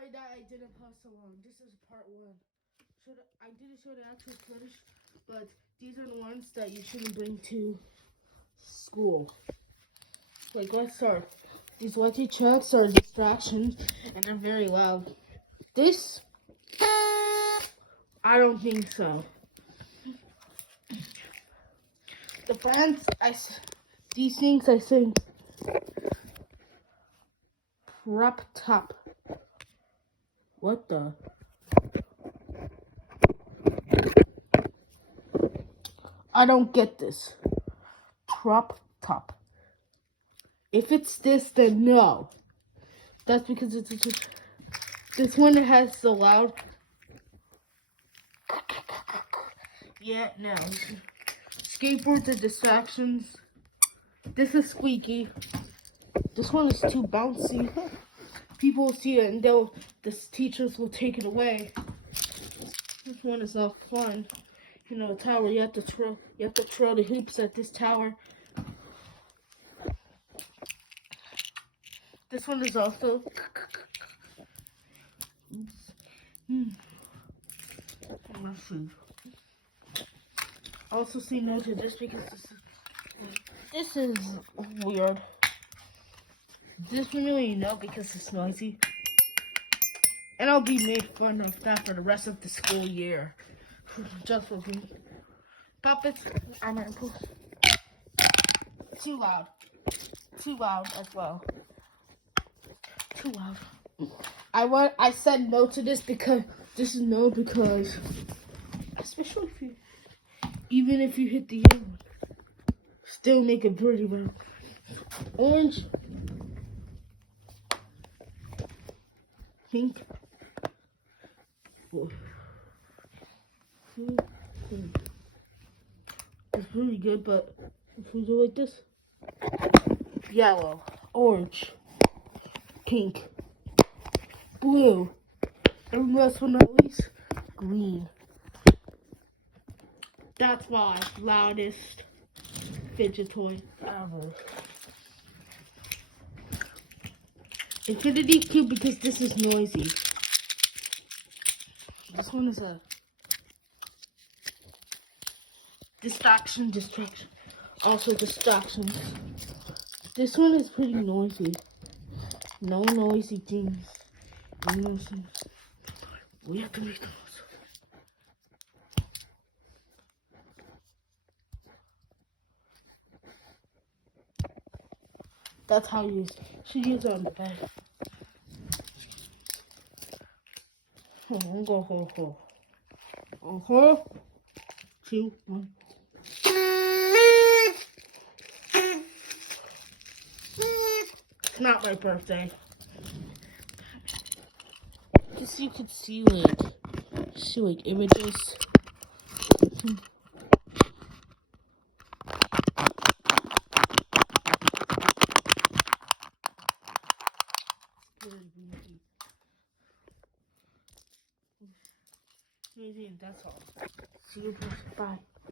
sorry that I didn't post so long. This is part 1. I didn't show the actual footage, but these are the ones that you shouldn't bring to school. Like, let's start. These lucky chucks are distractions, and they're very loud. This, I don't think so. The brands, these things I think, Prop Top. What the? I don't get this. Prop Top. If it's this, then no. That's because it's this one that has the loud. Yeah, no. Skateboards are distractions. This is squeaky. This one is too bouncy. People will see it and the teachers will take it away. This one is not fun. You know, a tower, you have to throw the hoops at this tower. This one is also let's see. I also say no to this because this is weird. This one really no because it's noisy. And I'll be made fun of that for the rest of the school year. Just for me. Puppets, I'm gonna put too loud. Too loud as well. Too loud. I said no to this because especially if you even if you hit the yellow one, still make it pretty well. Orange, pink, it's pretty good, but if we do like this, yellow, orange, pink, blue, and last but not least, green. That's my loudest fidget toy ever. Infinity Cube because this is noisy. This one is a distraction. Also distractions. This one is pretty noisy. No noisy things. We have to make the most. That's how you should use it on the bed. Go. 2, 1. It's not my birthday. Just so you could see like images. Easy, and that's all. See you, bye.